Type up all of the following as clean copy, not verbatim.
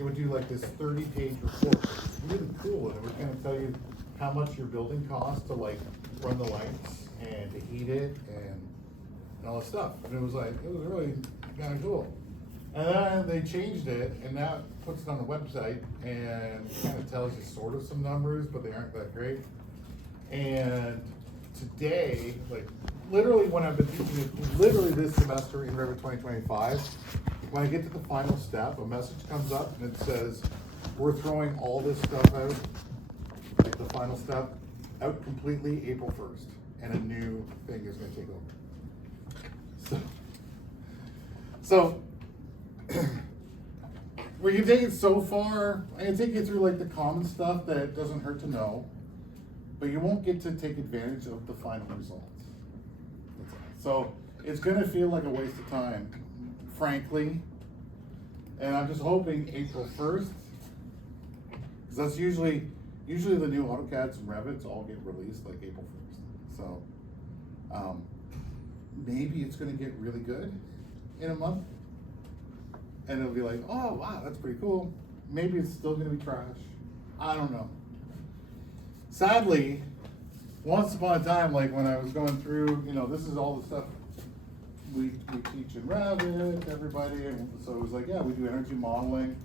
it would do like this 30-page report. It's really cool, and it would kind of tell you how much your building costs to like run the lights and to heat it and all this stuff. And it was really kind of cool. And then they changed it, and now it puts it on the website and kind of tells you sort of some numbers, but they aren't that great. And today, like literally when I've been teaching it, literally this semester in Revit 2025, when I get to the final step, a message comes up and it says, we're throwing all this stuff out, like the final step, out completely April 1st, and a new thing is gonna take over. So we can take it so far. I can take you through like the common stuff that doesn't hurt to know, but you won't get to take advantage of the final results. So it's gonna feel like a waste of time, frankly. And I'm just hoping April 1st, because that's usually the new AutoCADs and Revits all get released like April 1st. So maybe it's gonna get really good in a month. And it'll be like, oh wow, that's pretty cool. Maybe it's still gonna be trash. I don't know. Sadly, once upon a time, like when I was going through, this is all the stuff we teach in Revit, everybody, and so it was like, yeah, we do energy modeling,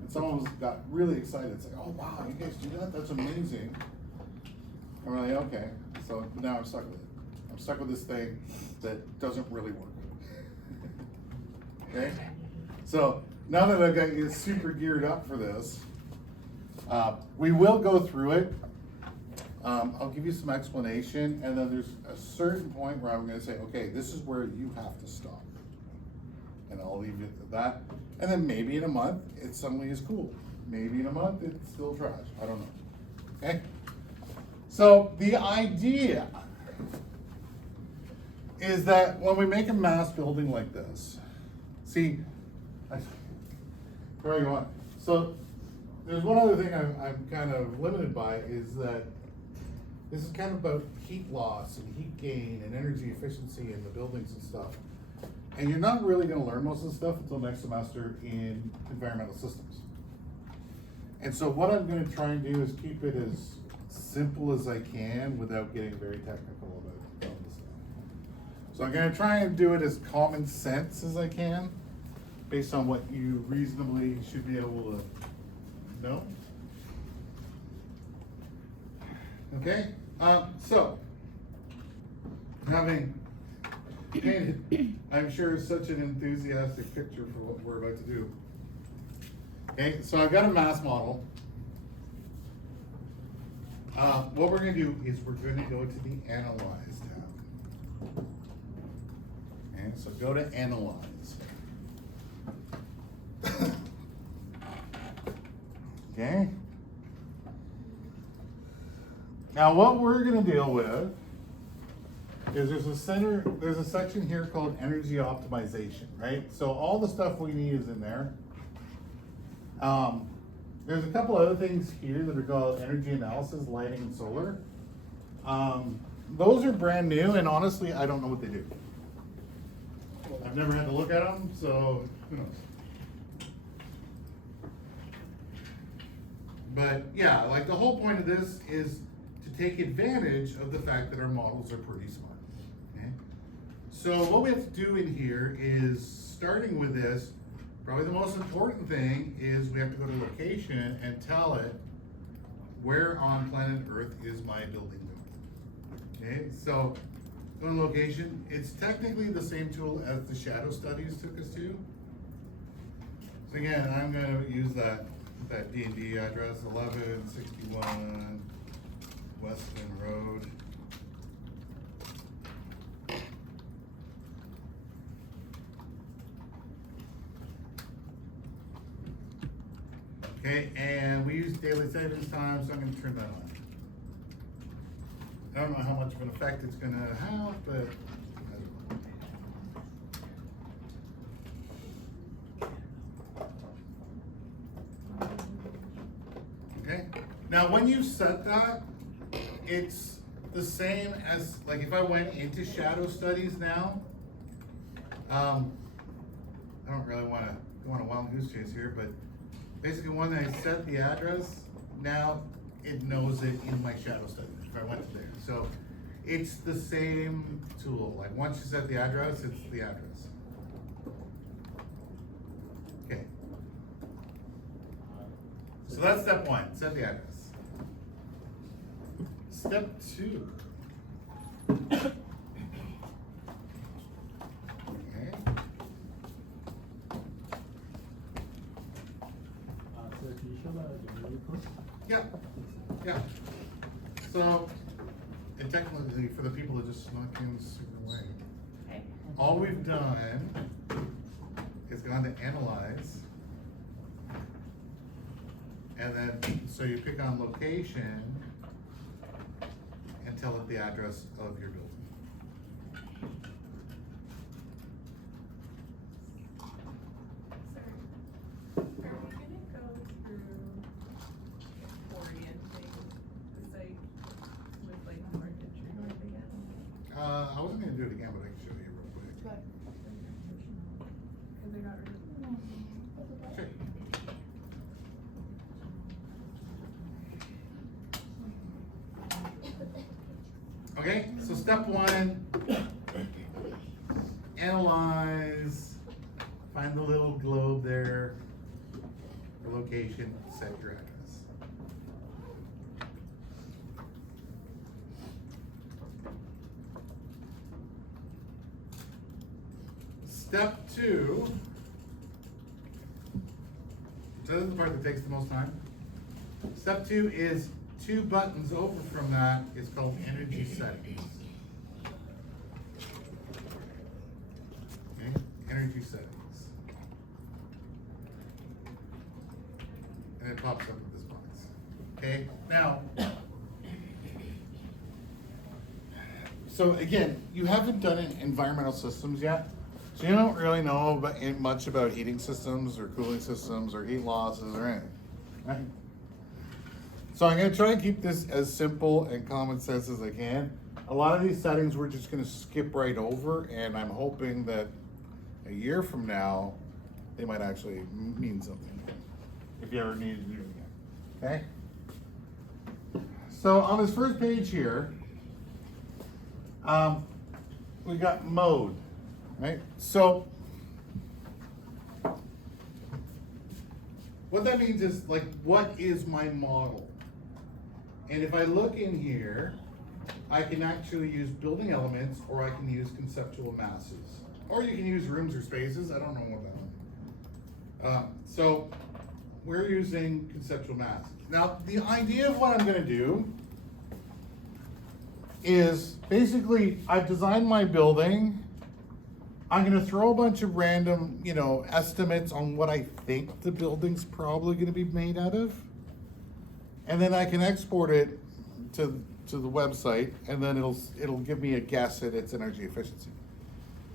and someone got really excited. It's like, oh wow, you guys do that? That's amazing. And we're like, okay. So now I'm stuck with it. I'm stuck with this thing that doesn't really work. Okay? So now that I've got you super geared up for this, we will go through it. I'll give you some explanation, and then there's a certain point where I'm gonna say, okay, this is where you have to stop. And I'll leave it at that. And then maybe in a month, it suddenly is cool. Maybe in a month, it's still trash. I don't know. Okay? So the idea is that when we make a mass building like this, see, where are you going? So there's one other thing I'm kind of limited by is that this is kind of about heat loss and heat gain and energy efficiency in the buildings and stuff. And you're not really gonna learn most of the stuff until next semester in environmental systems. And so what I'm gonna try and do is keep it as simple as I can without getting very technical about some of the stuff. So I'm gonna try and do it as common sense as I can, based on what you reasonably should be able to know. Okay, so having painted, I'm sure, such an enthusiastic picture for what we're about to do. Okay, so I've got a mass model. What we're gonna do is we're gonna go to the Analyze tab. Okay, so go to Analyze. Okay. Now what we're gonna deal with is there's a section here called energy optimization, right? So all the stuff we need is in there. There's a couple other things here that are called energy analysis, lighting, and solar. Those are brand new, and honestly, I don't know what they do. I've never had to look at them, so who knows? But yeah, like the whole point of this is to take advantage of the fact that our models are pretty smart. Okay? So what we have to do in here is, starting with this, probably the most important thing is we have to go to location and tell it where on planet Earth is my building going. Okay, so go to location. It's technically the same tool as the shadow studies took us to. So again, I'm going to use that D&D address, 1161 Weston Road. Okay, and we use daylight savings time, so I'm going to turn that on. I don't know how much of an effect it's going to have, but okay. Now, when you set that, it's the same as, like, if I went into shadow studies now, I don't really want to go on a wild goose chase here, but Basically, when I set the address, now it knows it in my shadow study if I went to there. So it's the same tool. Like once you set the address, it's the address. Okay. So that's step one, set the address. Step two. Okay. So can you show the delivery code? Yeah, yeah. So, and technically, for the people that just snuck in super away, Okay. all we've done is gone to analyze. And then, so you pick on location and tell it the address of your building. So, are we gonna go through orienting the site with like north and true north again? I wasn't gonna do it again, but I can show you real quick. Cause they're not really. Sure. Okay, so step one, analyze, find the little globe there, the location, set your address. Step two, so this is the part that takes the most time. Step two is 2 buttons over from that is called energy settings. Okay, energy settings. And it pops up with this box. Okay, now, so again, you haven't done environmental systems yet, so you don't really know much about heating systems or cooling systems or heat losses or anything, right? So I'm gonna try and keep this as simple and common sense as I can. A lot of these settings we're just gonna skip right over, and I'm hoping that a year from now, they might actually mean something, if you ever need to do it again, okay? So on this first page here, we got mode, right? So what that means is like, what is my model? And if I look in here, I can actually use building elements, or I can use conceptual masses, or you can use rooms or spaces. I don't know what that one. So we're using conceptual masses. Now, the idea of what I'm gonna do is basically I've designed my building. I'm gonna throw a bunch of random, estimates on what I think the building's probably gonna be made out of. And then I can export it to the website, and then it'll give me a guess at its energy efficiency.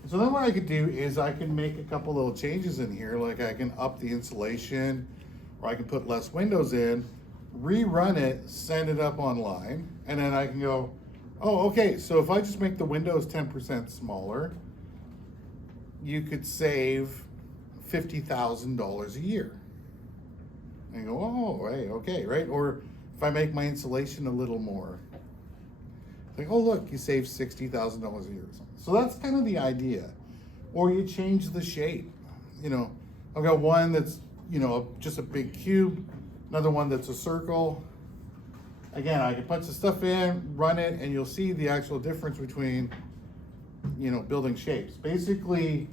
So then what I could do is I can make a couple little changes in here, like I can up the insulation, or I can put less windows in, rerun it, send it up online, and then I can go, oh, okay, so if I just make the windows 10% smaller, you could save $50,000 a year. And you go, oh, right, okay, right? Or if I make my insulation a little more, like, oh, look, you save $60,000 a year or something. So that's kind of the idea. Or you change the shape. I've got one that's, just a big cube, another one that's a circle. Again, I can put some stuff in, run it, and you'll see the actual difference between, building shapes. Basically,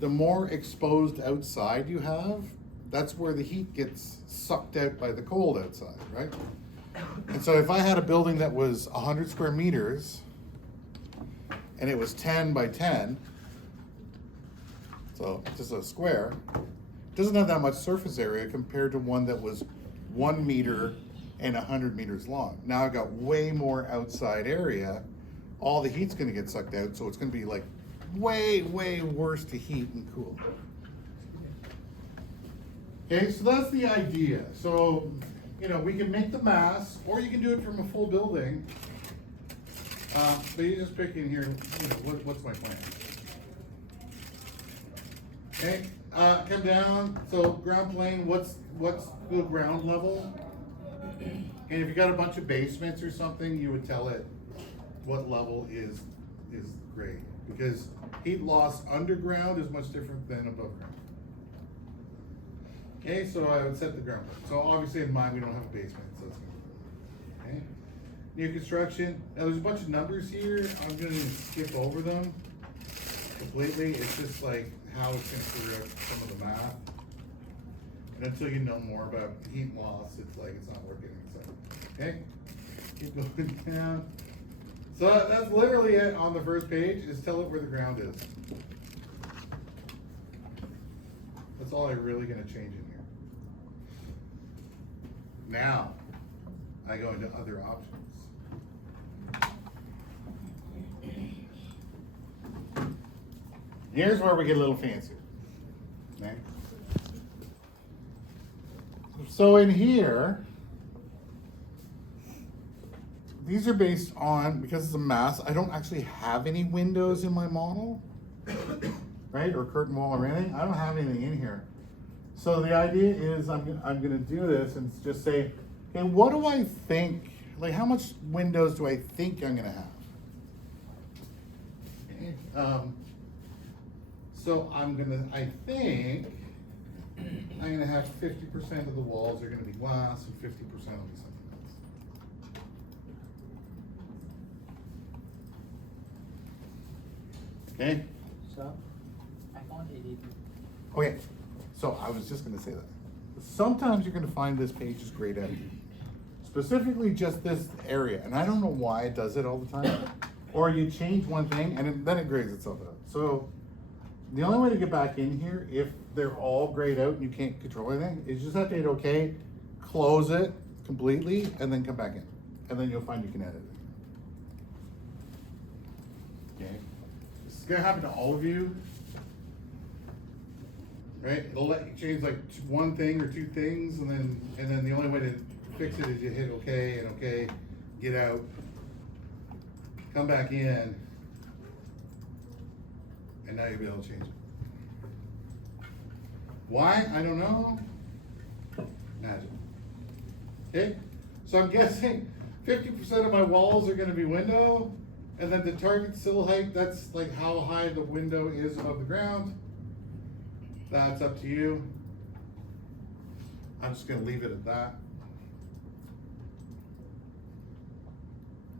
the more exposed outside you have, that's where the heat gets sucked out by the cold outside, right? And so if I had a building that was 100 square meters and it was 10 by 10, so just a square, it doesn't have that much surface area compared to one that was 1 meter and 100 meters long. Now I've got way more outside area. All the heat's gonna get sucked out, so it's gonna be like way, way worse to heat and cool. Okay, so that's the idea. So, we can make the mass, or you can do it from a full building. But you just pick in here, what's my plan? Okay, Come down, so ground plane, what's the ground level? And if you got a bunch of basements or something, you would tell it what level is grade. Because heat loss underground is much different than above ground. Okay, so I would set the ground level. So obviously in mine, we don't have a basement, so it's gonna be, okay? New construction, now there's a bunch of numbers here, I'm gonna skip over them completely. It's just like how it's gonna figure out some of the math. And until you know more about heat loss, it's like, it's not working, so, okay? Keep going down. So that's literally it on the first page, is tell it where the ground is. That's all I'm really gonna change in here. Now, I go into other options. Here's where we get a little fancier. Okay? So in here, these are based on, because it's a mass, I don't actually have any windows in my model, right? Or curtain wall or anything. I don't have anything in here. So the idea is I'm gonna do this and just say, okay, what do I think, like how much windows do I think I'm gonna have? Okay. So I think I'm gonna have 50% of the walls are gonna be glass and 50% will be something else. Okay? Sir, I found ADP. Okay, so I was just gonna say that. Sometimes you're gonna find this page is grayed out. Specifically just this area, and I don't know why it does it all the time. Or you change one thing and then it grades itself out. So the only way to get back in here, if they're all grayed out and you can't control anything, is you just have to hit okay, close it completely, and then come back in. And then you'll find you can edit it. Okay? This is gonna happen to all of you. Right? It'll let you change like one thing or two things, and then the only way to fix it is you hit okay and okay, get out, come back in, and now you'll be able to change it. Why? I don't know. Magic. Okay? So I'm guessing 50% of my walls are gonna be window, and then the target sill height, that's like how high the window is above the ground. That's up to you. I'm just gonna leave it at that.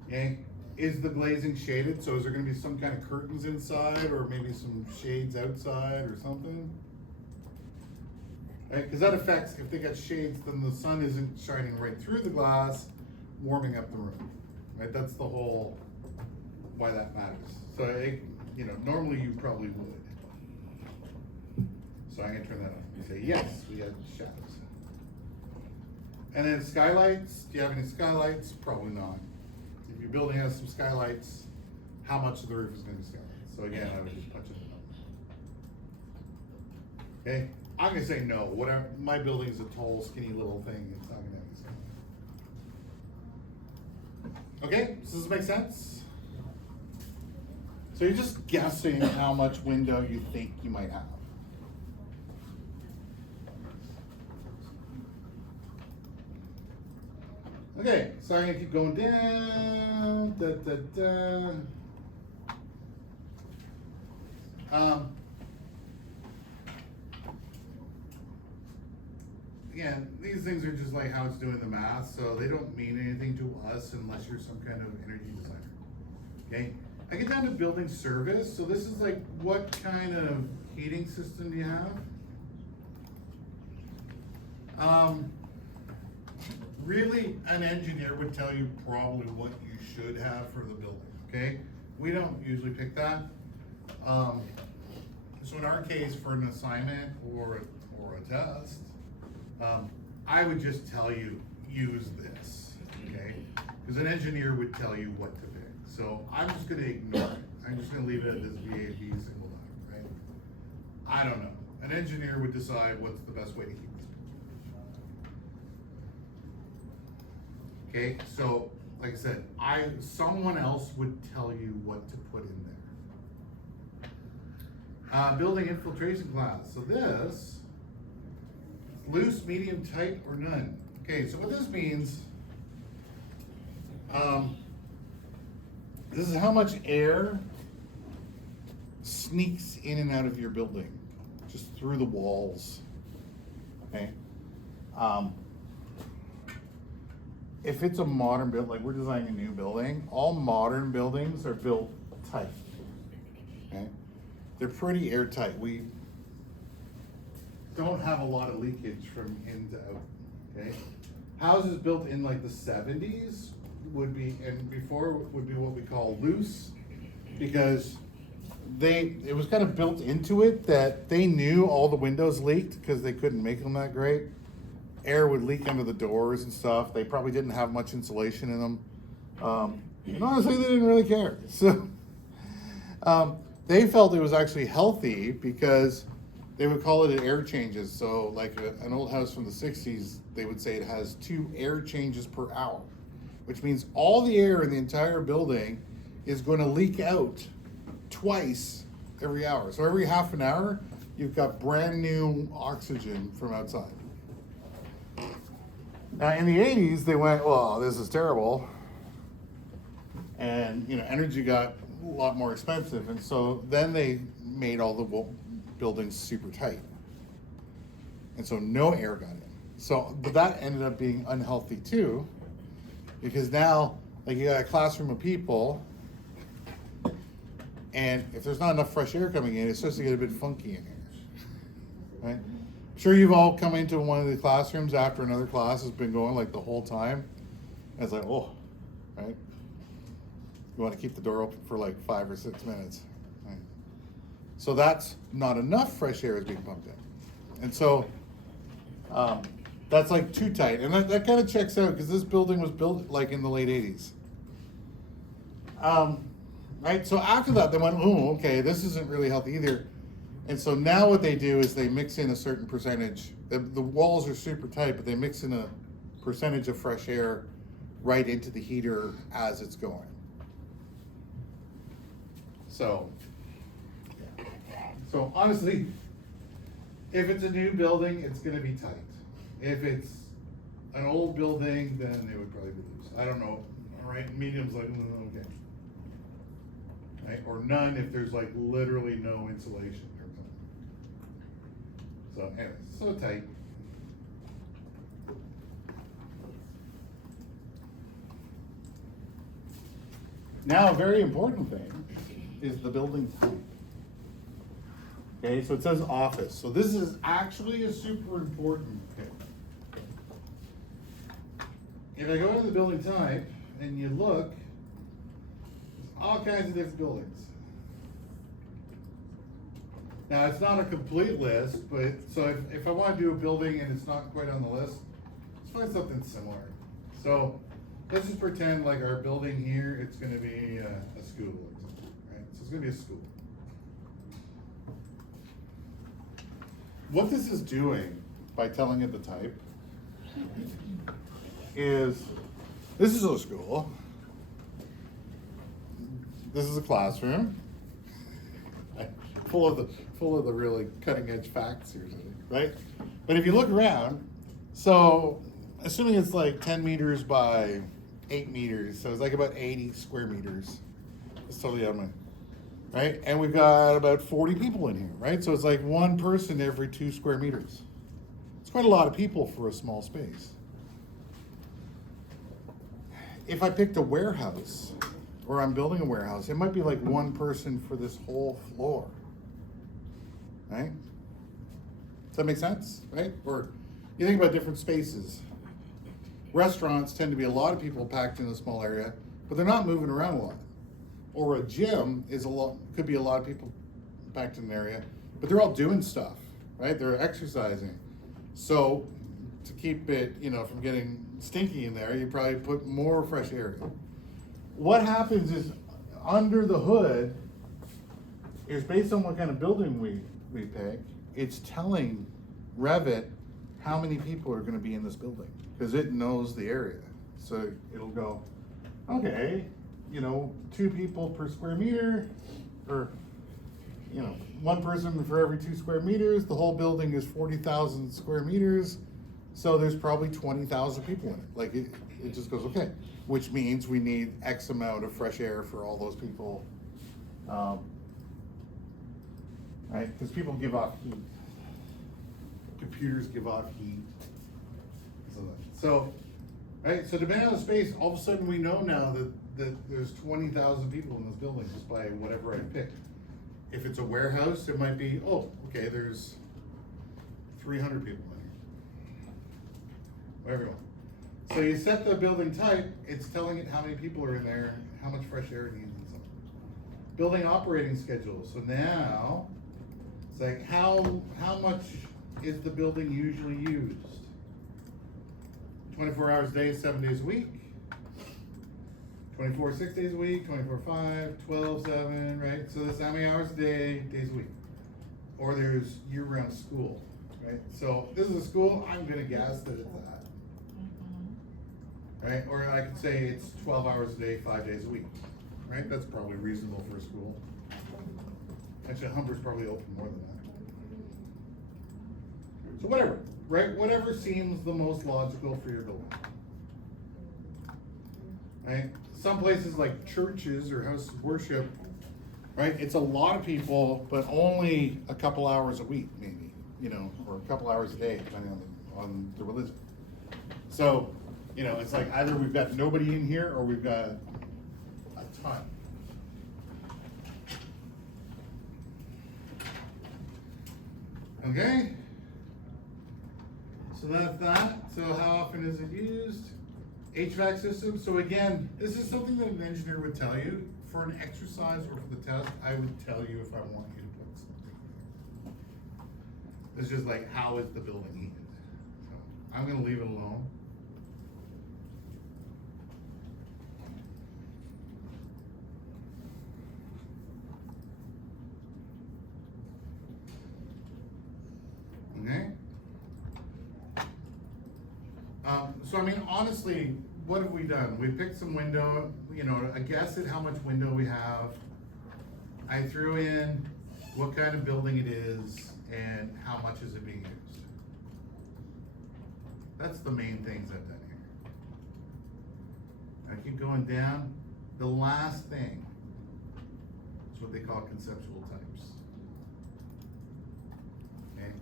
Okay? Is the glazing shaded? So is there gonna be some kind of curtains inside or maybe some shades outside or something? Right, because that affects, if they got shades, then the sun isn't shining right through the glass, warming up the room. Right, that's the whole, why that matters. So, normally you probably would. So I'm gonna turn that on and say, yes, we got shadows. And then skylights, do you have any skylights? Probably not. If your building has some skylights, how much of the roof is gonna be skylights? So again, I would just punch it in. Okay, I'm gonna say no. Whatever, my building's a tall, skinny little thing, it's not gonna have any skylights. Okay, does this make sense? So you're just guessing how much window you think you might have. Okay, so I'm gonna keep going down. Again, these things are just like how it's doing the math, so they don't mean anything to us unless you're some kind of energy designer. Okay, I get down to building service. So this is like, what kind of heating system do you have? Really, an engineer would tell you probably what you should have for the building, okay? We don't usually pick that. So in our case, for an assignment or a test, I would just tell you, use this, okay? Because an engineer would tell you what to pick. So I'm just gonna ignore it. I'm just gonna leave it at this VAB single line, right? I don't know. An engineer would decide what's the best way to heat this. Okay, so like I said, someone else would tell you what to put in there. Building infiltration class. So this, loose, medium, tight, or none. Okay, so what this means, this is how much air sneaks in and out of your building, just through the walls. Okay. If it's a modern build, like we're designing a new building, all modern buildings are built tight. Okay. They're pretty airtight. We don't have a lot of leakage from in to out. Okay. Houses built in like the 70s would be, and before would be what we call loose, because it was kind of built into it that they knew all the windows leaked because they couldn't make them that great. Air would leak under the doors and stuff. They probably didn't have much insulation in them. And honestly, they didn't really care. So they felt it was actually healthy because they would call it air changes. So like an old house from the 60s, they would say it has 2 air changes per hour, which means all the air in the entire building is going to leak out twice every hour. So every half an hour, you've got brand new oxygen from outside. Now in the 80s, they went, well, this is terrible. And energy got a lot more expensive. And so then they made all the buildings super tight. And so no air got in. But that ended up being unhealthy too, because now like you got a classroom of people, and if there's not enough fresh air coming in, it starts to get a bit funky in here, right? I'm sure you've all come into one of the classrooms after another class has been going like the whole time, and it's like, oh, right? You want to keep the door open for like 5 or 6 minutes, right? So that's not enough fresh air is being pumped in, and so that's like too tight, and that kind of checks out because this building was built like in the late 80s. Right, so after that they went, oh, okay, this isn't really healthy either. And so now what they do is they mix in a certain percentage. The walls are super tight, but they mix in a percentage of fresh air right into the heater as it's going. So honestly, if it's a new building, it's gonna be tight. If it's an old building, then it would probably be loose. I don't know, all right, medium's like, okay. Right? Or none if there's like literally no insulation or something. So anyways, so tight. Now a very important thing is the building type. Okay, so it says office. So this is actually a super important thing. If I go into the building type and you look, all kinds of different buildings. Now it's not a complete list, but so if I want to do a building and it's not quite on the list, let's find something similar. So let's just pretend like our building here, it's going to be a school or something, right? So it's going to be a school. What this is doing by telling it the type is, this is a school. This is a classroom, full of the really cutting edge facts here today, right? But if you look around, so assuming it's like 10 meters by 8 meters, so it's like about 80 square meters. It's totally out of my, right? And we've got about 40 people in here, right? So it's like 1 person every 2 square meters. It's quite a lot of people for a small space. If I picked a warehouse, or I'm building a warehouse, it might be like 1 person for this whole floor, right? Does that make sense, right? Or you think about different spaces. Restaurants tend to be a lot of people packed in a small area, but they're not moving around a lot. Or a gym could be a lot of people packed in an area, but they're all doing stuff, right? They're exercising. So to keep it, from getting stinky in there, you probably put more fresh air in. What happens is, under the hood, is based on what kind of building we pick, it's telling Revit how many people are gonna be in this building, because it knows the area. So it'll go, okay, 2 people per square meter, or, you know, one person for every 2 square meters, the whole building is 40,000 square meters, so there's probably 20,000 people in it. Like, it just goes, okay, which means we need X amount of fresh air for all those people. Right, because people give off heat. Computers give off heat. So, right, so depending on the space, all of a sudden we know now that there's 20,000 people in this building just by whatever I pick. If it's a warehouse, it might be, oh, okay, there's 300 people in here. Whatever you want. So you set the building type, it's telling it how many people are in there, how much fresh air it needs and so on. Building operating schedule, so now, it's like how much is the building usually used? 24 hours a day, 7 days a week. 24, 6 days a week, 24, 5, 12, 7, right? So that's how many hours a day, days a week. Or there's year-round school, right? So this is a school, I'm gonna guess that it's that. Right? Or I could say it's 12 hours a day, 5 days a week, right? That's probably reasonable for a school. Actually, Humber's probably open more than that. So whatever, right? Whatever seems the most logical for your building. Right? Some places like churches or houses of worship, right? It's a lot of people, but only a couple hours a week, maybe, you know, or a couple hours a day, depending on the religion. So, you know, it's like either we've got nobody in here or we've got a ton. Okay? So that's that. So how often is it used? HVAC system. So again, this is something that an engineer would tell you. For an exercise or for the test, I would tell you if I want you to put something here. It's just like, how is the building heated? So I'm gonna leave it alone. Okay. So I mean, honestly, what have we done? We picked some window, you know, a guess at how much window we have. I threw in what kind of building it is and how much is it being used. That's the main things I've done here. I keep going down. The last thing is what they call conceptual types. Okay.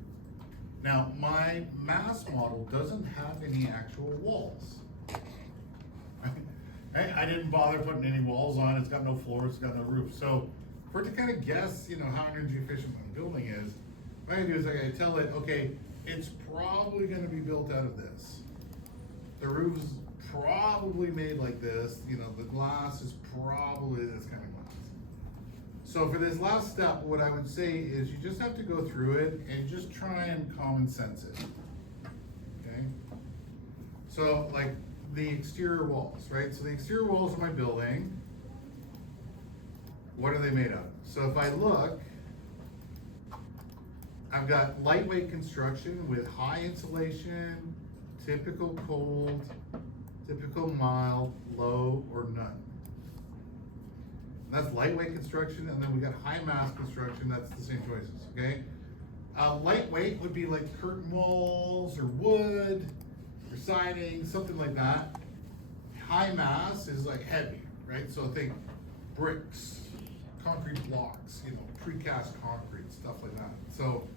Now, my mass model doesn't have any actual walls. I didn't bother putting any walls on, it's got no floor, it's got no roof. So, for it to kind of guess, you know, how energy efficient my building is, what I do is I gotta tell it, okay, it's probably gonna be built out of this. The roof's probably made like this, you know, the glass is probably this kind of glass. So for this last step, what I would say is you just have to go through it and just try and common sense it, okay? So like the exterior walls, right? So the exterior walls of my building, what are they made of? So if I look, I've got lightweight construction with high insulation, typical cold, typical mild, low, or none. That's lightweight construction, and then we got high mass construction, that's the same choices, okay? Lightweight would be like curtain walls, or wood, or siding, something like that. High mass is like heavy, right? So think bricks, concrete blocks, you know, precast concrete, stuff like that. So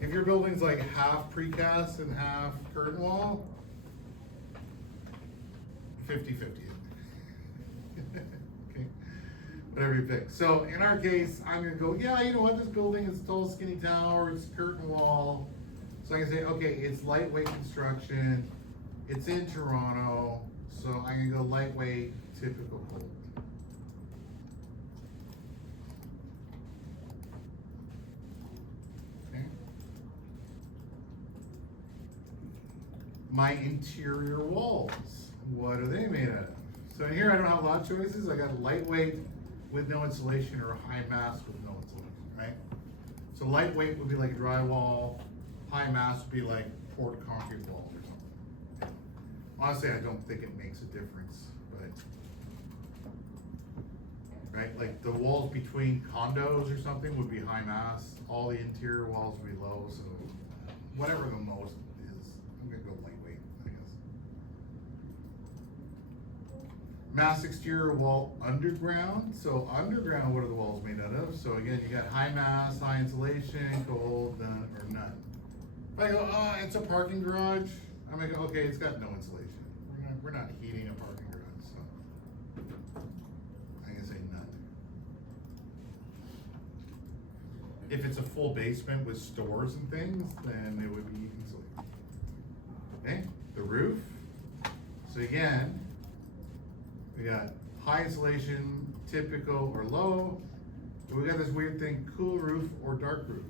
if your building's like half precast and half curtain wall, 50-50. Okay, whatever you pick. So in our case, I'm gonna go, yeah, you know what, this building is tall, skinny tower, it's curtain wall. So I can say, okay, it's lightweight construction, it's in Toronto, so I'm gonna go lightweight, typical cold. Okay. My interior walls, what are they made of? So in here I don't have a lot of choices. I got lightweight with no insulation or high mass with no insulation, right? So lightweight would be like drywall, high mass would be like poured concrete walls or something. Honestly, I don't think it makes a difference, but right? Like the walls between condos or something would be high mass, all the interior walls would be low, so whatever the most is, I'm gonna go lightweight, I guess. Mass exterior wall underground, so underground, what are the walls made out of? So again, you got high mass, high insulation, cold, none, or none. If I go, oh, it's a parking garage, I'm gonna go, okay, it's got no insulation. We're not heating a parking garage, so I'm gonna say none. If it's a full basement with stores and things, then it would be insulated. Okay, the roof. So again, we got high insulation, typical or low. But we got this weird thing, cool roof or dark roof.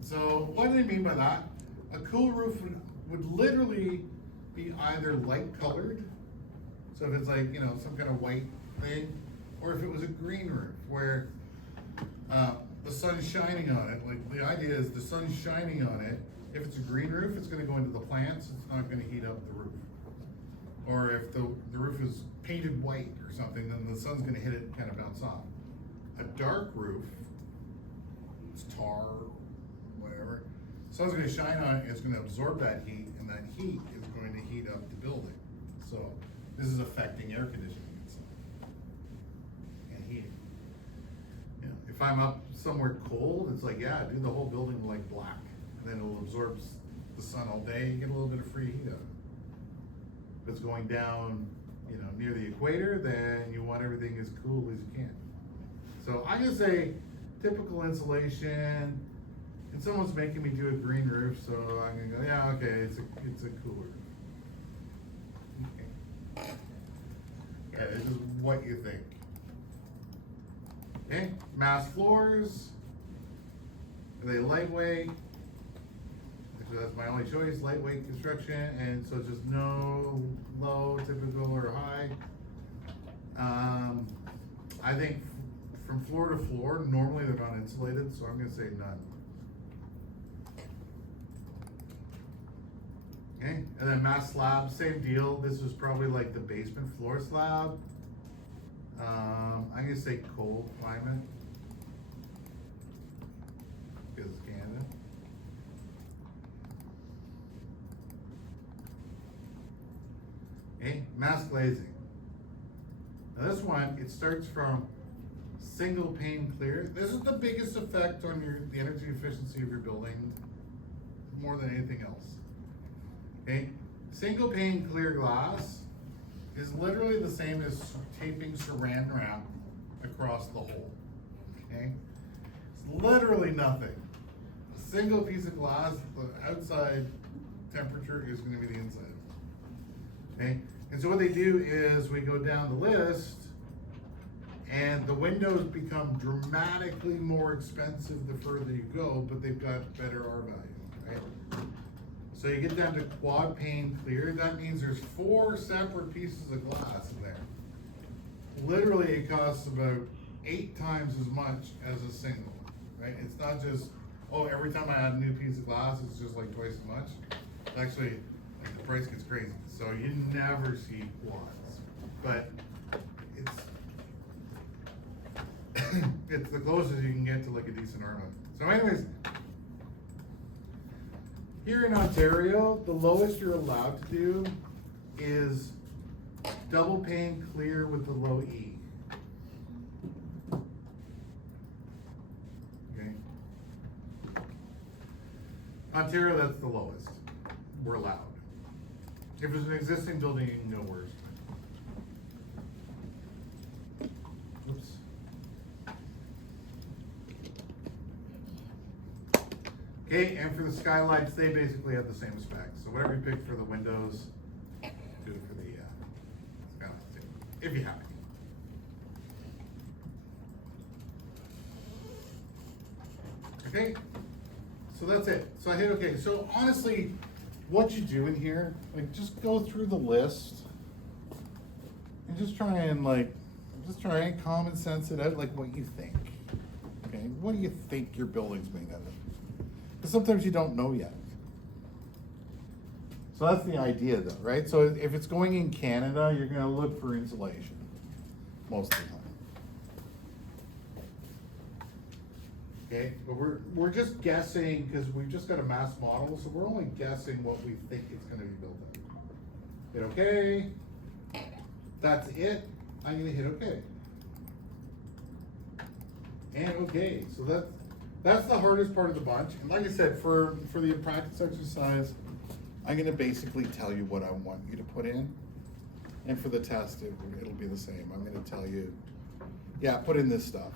So what do they mean by that? A cool roof would literally be either light colored, so if it's like, you know, some kind of white thing, or if it was a green roof where the sun's shining on it. Like the idea is the sun's shining on it. If it's a green roof, it's gonna go into the plants, it's not gonna heat up the roof. Or if the roof is painted white or something, then the sun's gonna hit it and kind of bounce off. A dark roof, it's tar, whatever, sun's gonna shine on it, it's gonna absorb that heat, and that heat is going to heat up the building. So this is affecting air conditioning and heating. You know, if I'm up somewhere cold, it's like, yeah, do the whole building like black, and then it'll absorb the sun all day, you get a little bit of free heat out of it. If it's going down, you know, near the equator, then you want everything as cool as you can. So I'm gonna say typical insulation, and someone's making me do a green roof, so I'm gonna go, yeah, okay, it's a cooler. Okay. Yeah, this is what you think. Okay, mass floors, are they lightweight? Actually, that's my only choice, lightweight construction, and so just no low, typical, or high. I think from floor to floor, normally they're not insulated, so I'm gonna say none. Okay, and then mass slab, same deal. This was probably like the basement floor slab. I'm gonna say cold climate. Because it's Canada. Okay, mass glazing. Now this one, it starts from single pane clear. This is the biggest effect on the energy efficiency of your building, more than anything else. Okay, single pane clear glass is literally the same as taping saran wrap across the hole. Okay, it's literally nothing. A single piece of glass, the outside temperature is going to be the inside. Okay, and so what they do is we go down the list, and the windows become dramatically more expensive the further you go, but they've got better R value, right? So you get down to quad pane clear, that means there's 4 separate pieces of glass in there. Literally, it costs about 8 times as much as a single, right? It's not just, oh, every time I add a new piece of glass, it's just like twice as much. Actually, like, the price gets crazy, so you never see quads, but it's the closest you can get to like a decent R value. So anyways, here in Ontario, the lowest you're allowed to do is double pane clear with the low E. Okay. Ontario, that's the lowest we're allowed. If it's an existing building, you can go worse. Oops. Okay, and for the skylights, they basically have the same specs. So whatever you pick for the windows, do it for the skylights too, if you have any. Okay, so that's it. So I hit okay. So honestly, what you do in here, like just go through the list and just try and common sense it out, like what you think. Okay, what do you think your building's made out of? Because sometimes you don't know yet. So that's the idea though, right? So if it's going in Canada, you're gonna look for insulation most of the time. Okay, but we're just guessing, because we've just got a mass model, so we're only guessing what we think it's gonna be built at. Hit okay, that's it, I'm gonna hit okay. And okay, so that's the hardest part of the bunch, and like I said, for the practice exercise, I'm gonna basically tell you what I want you to put in, and for the test, it'll be the same, I'm gonna tell you, yeah, put in this stuff.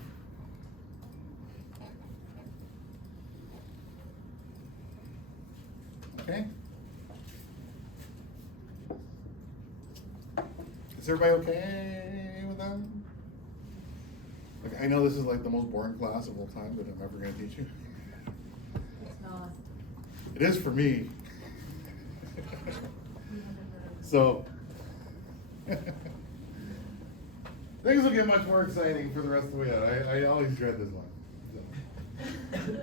Okay? Is everybody okay with them? Like, I know this is like the most boring class of all time that I'm ever gonna teach you. It's not. It is for me. So, things will get much more exciting for the rest of the way out. I always dread this one. So.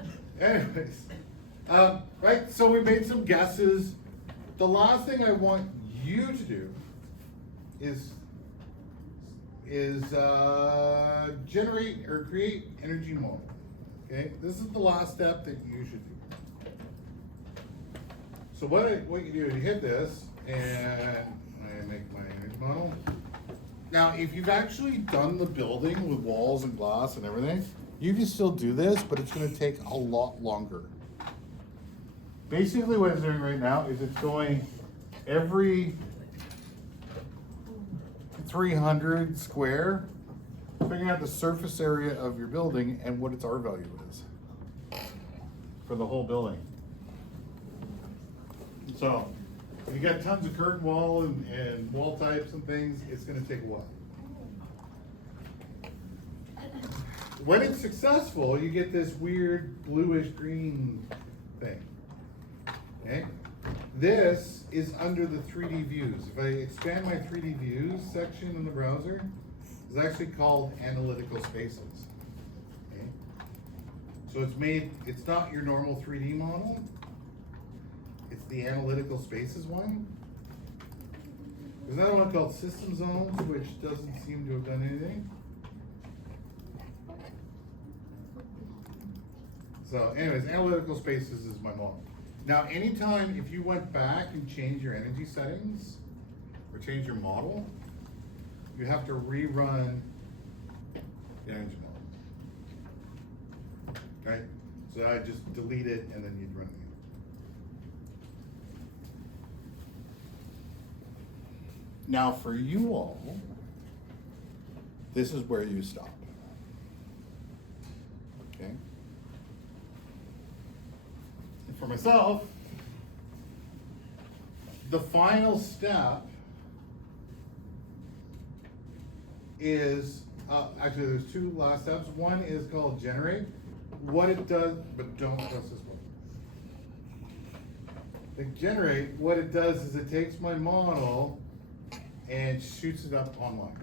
Anyways, right, so we made some guesses. The last thing I want you to do is generate or create energy model. Okay, this is the last step that you should do. So what you do is you hit this and I make my energy model. Now, if you've actually done the building with walls and glass and everything, you can still do this, but it's gonna take a lot longer. Basically what it's doing right now is it's going every 300 square, figuring out the surface area of your building and what its R value is for the whole building. So, if you got tons of curtain wall and wall types and things, it's gonna take a while. When it's successful, you get this weird bluish green thing. Okay? This is under the 3D views. If I expand my 3D views section in the browser, it's actually called analytical spaces. Okay? So it's not your normal 3D model. It's the analytical spaces one. There's another one called system zones, which doesn't seem to have done anything. So anyways, analytical spaces is my model. Now, anytime if you went back and changed your energy settings or change your model, you have to rerun the energy model. Okay? So I just delete it and then you'd run it again. Now for you all, this is where you stop. Okay? And for myself, the final step is, actually there's two last steps. One is called generate. What it does, but don't press this one. The generate, what it does is it takes my model and shoots it up online.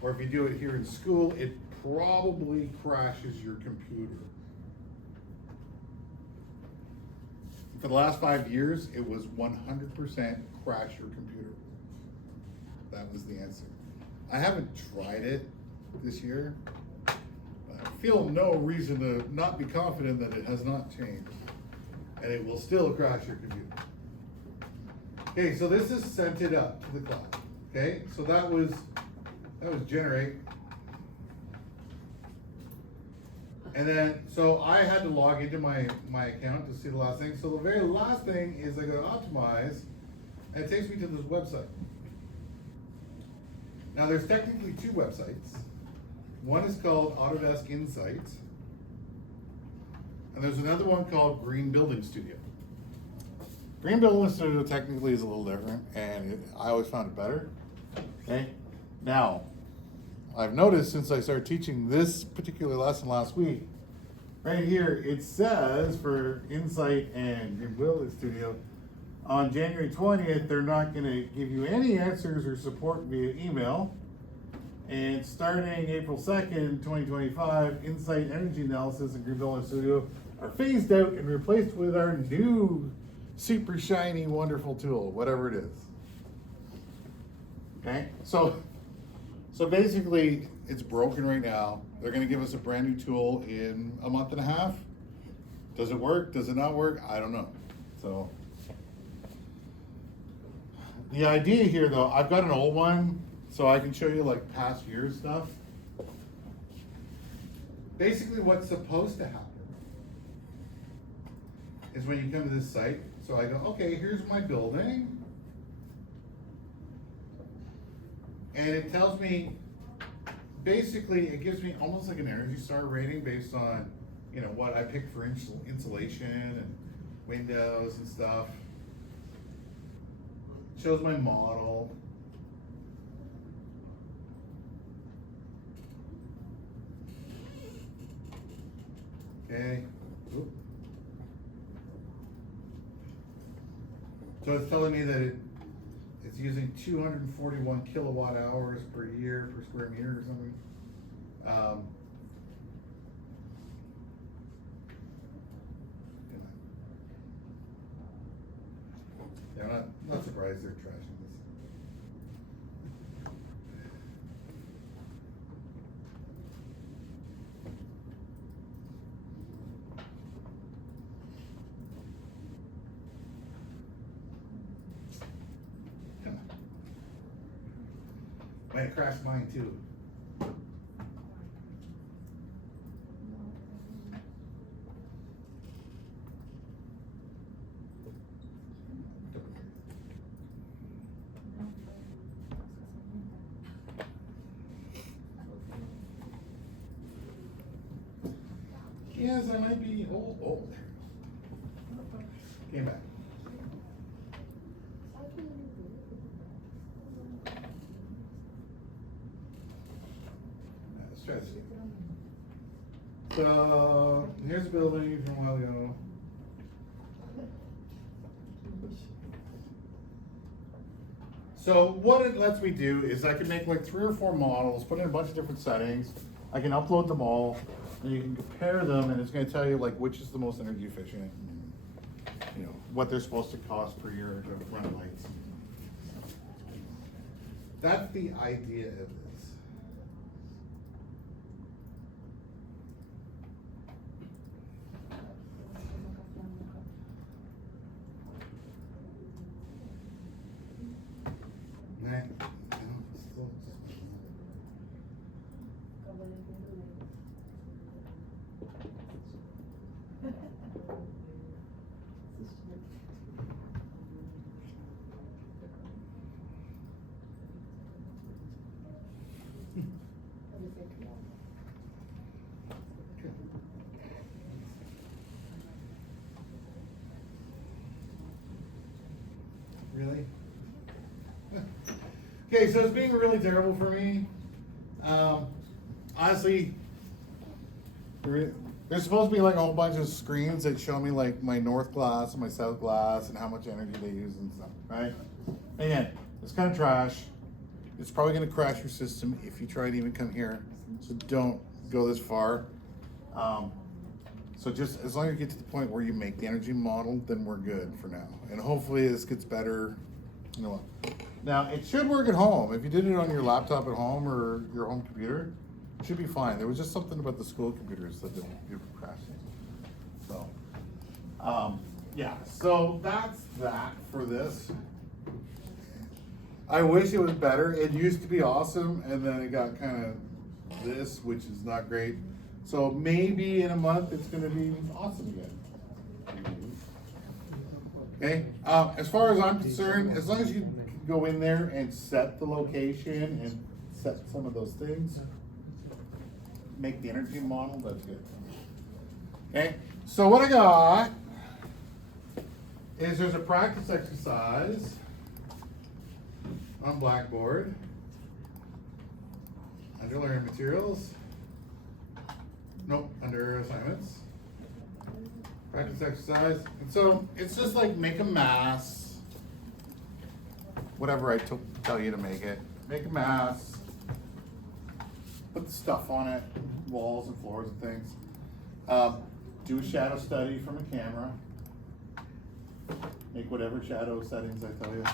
Or if you do it here in school, it probably crashes your computer. For the last 5 years, it was 100% crash your computer. That was the answer. I haven't tried it this year, but I feel no reason to not be confident that it has not changed. And it will still crash your computer. Okay, so this is sent it up to the cloud. Okay, so that was generate. And then, so I had to log into my account to see the last thing. So the very last thing is I go to optimize, and it takes me to this website. Now there's technically two websites. One is called Autodesk Insights, and there's another one called Green Building Studio. Green Building Studio technically is a little different, and I always found it better. Okay, now I've noticed since I started teaching this particular lesson last week, right here it says for Insight and Green Building Studio, on January 20th, they're not going to give you any answers or support via email. And starting April 2nd, 2025, Insight Energy Analysis and Green Building Studio are phased out and replaced with our new super shiny, wonderful tool, whatever it is. Okay, so So basically, it's broken right now. They're gonna give us a brand new tool in a month and a half. Does it work? Does it not work? I don't know. So. The idea here though, I've got an old one, so I can show you like past year stuff. Basically what's supposed to happen is when you come to this site, so I go, okay, here's my building. And it tells me, basically, it gives me almost like an Energy Star rating based on, you know, what I picked for insulation and windows and stuff. Shows my model. Okay. Oop. So it's telling me that it's using 241 kilowatt hours per year per square meter or something. Yeah, I'm not surprised they're trashing this. Come on. Might have crashed mine too. Yes, I might be old. Oh, there we go. Came back. Let's try to see. So here's a building from a while ago. So what it lets me do is I can make like 3 or 4 models, put in a bunch of different settings. I can upload them all, and you can compare them, and it's going to tell you like which is the most energy efficient, and, you know, what they're supposed to cost per year to run lights. That's the idea of this. Nah, no, still- Really? Okay, so it's being really terrible for me. Honestly, there's supposed to be like a whole bunch of screens that show me like my north glass and my south glass and how much energy they use and stuff, right? Again, it's kind of trash. It's probably gonna crash your system if you try to even come here. So don't go this far. So just as long as you get to the point where you make the energy model, then we're good for now. And hopefully this gets better. You know what? Now it should work at home. If you did it on your laptop at home or your home computer, it should be fine. There was just something about the school computers that didn't do crashing. So, yeah. So that's that for this. I wish it was better. It used to be awesome, and then it got kind of this, which is not great. So maybe in a month it's going to be awesome again. Okay. As far as I'm concerned, as long as you can go in there and set the location and set some of those things, make the energy model, that's good. Okay. So what I got is there's a practice exercise on Blackboard under learning materials. Nope, under assignments. Practice exercise. And so it's just like make a mass. Whatever I tell you to make it. Make a mass. Put the stuff on it, walls and floors and things. Do a shadow study from a camera. Make whatever shadow settings I tell you.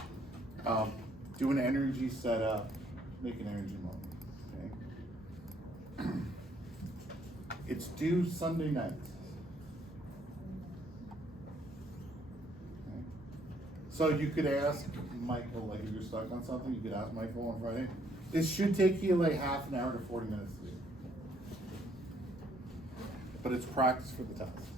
Do an energy setup. Make an energy model. It's due Sunday night. Okay. So you could ask Michael, like if you're stuck on something, you could ask Michael on Friday. This should take you like half an hour to 40 minutes to do. But it's practice for the test.